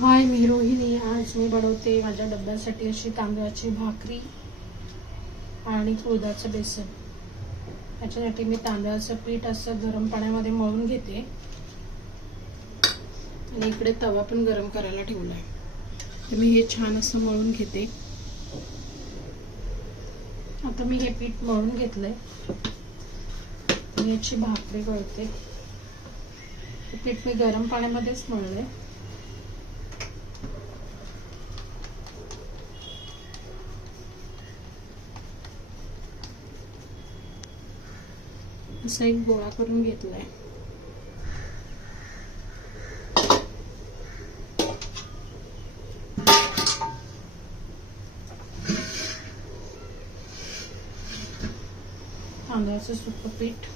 हाय, मी रोहिणी. आज मी बनवते माझ्या डब्यासाठी अशी तांदळाची भाकरी आणि उडदाचं बेसन. याच्यासाठी मी तांदळाचं पीठ असं गरम पाण्यामध्ये मळून घेते आणि इकडे तवा पण गरम करायला ठेवला आहे. तर मी हे छान असं मळून घेते. आता मी हे पीठ मळून घेतलंय. मी याची भाकरी करते. हे पीठ मी गरम पाण्यामध्येच मळलंय. असा एक गोळा करून घेतलाय. तांदळाचं सुकं पीठ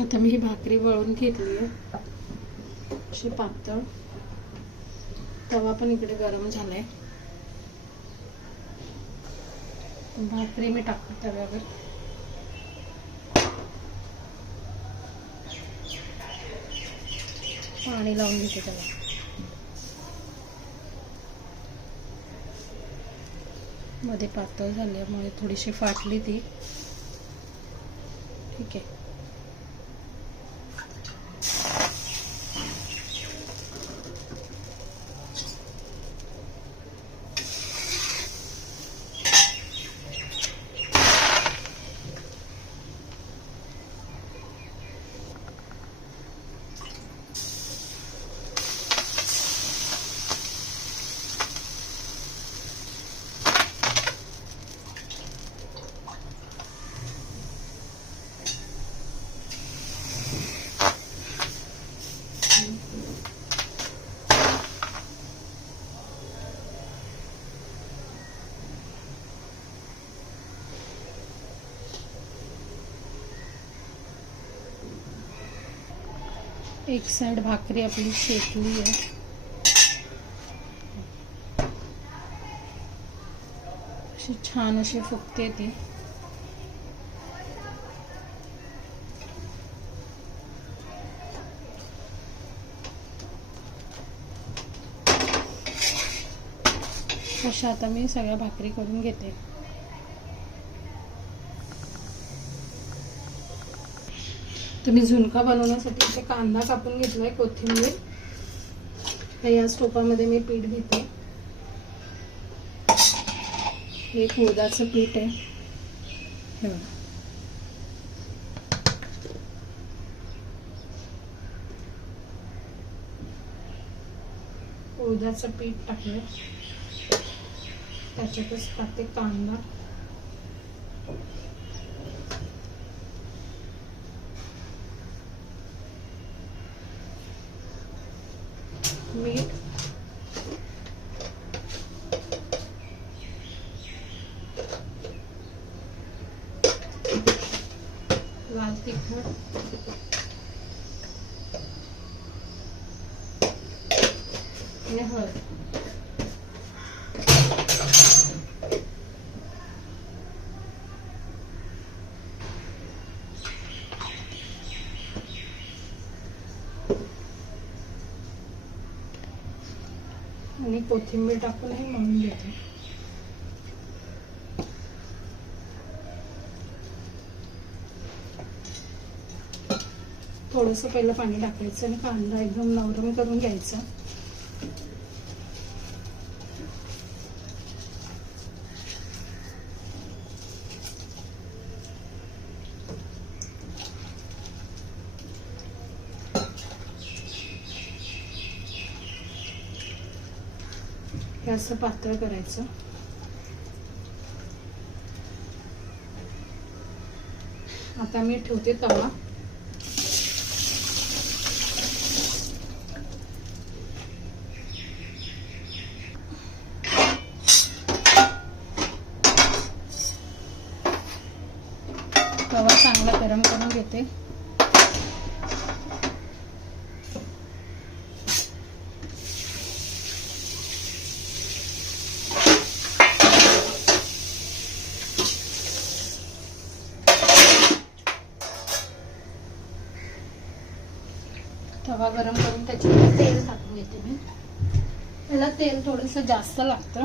आता मी ही भाकरी वळून घेतली आहे अशी पातळ. तवा पण इकडे गरम झालाय. भाकरी मी टाकते तव्यावर. पाणी लावून घेते त्याला. मध्ये पातळ झाल्यामुळे थोडीशी फाटली ती. ठीक आहे. एक साइड भाकरी आपली शेकली आहे. अशी छान अशी फुगते ती. अशा आता मी सगळ्या भाकरी करून घेते. तर मी झुणका बनवण्यासाठी इथे कांदा कापून घेतलाय, कोथिंबीर. तर या टोपामध्ये मी पीठ घेते. हे उडदाचं पीठ आहे. हे बघा. उडदाचं पीठ टाकलं. त्याच्यातच टाकते कांदा. मीठ, लाल तिखट, आणि हळद. आणि कोथिंबीर टाकून हे मळून घेते. थोडंसं पहिलं पाणी टाकायचं आणि कांदा एकदम नरम करून घ्यायचा. हे असं पातळ करायचं. आता मी ठेवते तवा. तवा चांगला गरम करून घेते. तवा गरम करून त्याच्यामध्ये तेल टाकून घेते मी. त्याला तेल थोडंसं जास्त लागतं.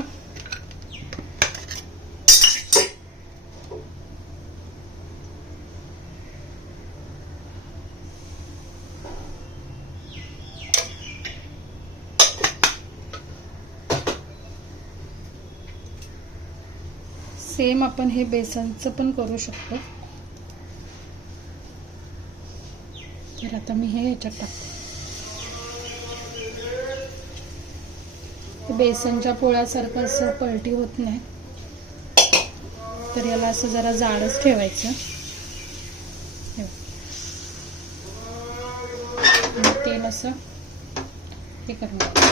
सेम आपण हे बेसनचं पण करू शकतो. तर आता मी हे ह्याच्यात टाकते. बेसनच्या पोळ्यासारखं असं पलटी होत नाही, तर याला असं जरा जाडच ठेवायचं. तेल असं हे करून घ्यायचं.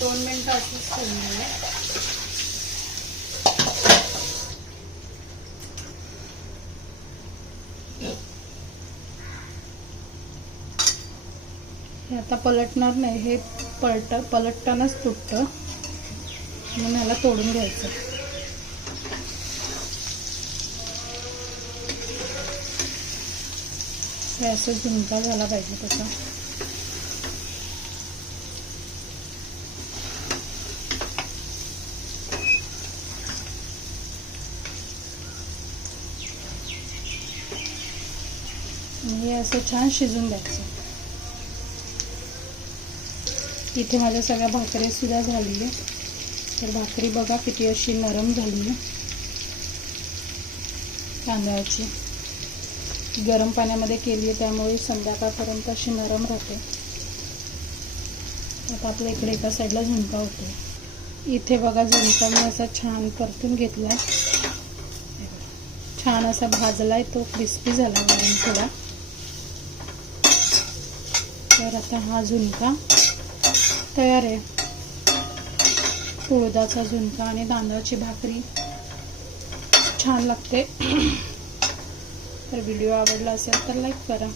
दोन मिनिटं असंच ठेवून घ्यायला. हे आता पलटणार नाही, हे पलटतानाच तुटतं म्हणून ह्याला तोडून घ्यायचं. हे असं झुणका झाला पाहिजे तसा. हे असं छान शिजून द्यायचं. इथे माझ्या सगळ्या भाकरी सुद्धा झाली आहे. तर भाकरी बघा किती अशी नरम झाली आहे. तांदळाची गरम पाण्यामध्ये केली आहे त्यामुळे संध्याकाळपर्यंत अशी नरम राहते. आता आपल्या इकडे एका साईडला झुणका होतो. इथे बघा झुणका मी असा छान परतून घेतलाय. छान असा भाजलाय, तो क्रिस्पी झाला वरून थोडा. तर आता हा झुणका तयार आहे. उडदाचा झुणका आणि तांदळाची भाकरी छान लागते. तर व्हिडिओ आवडला असेल तर लाईक करा.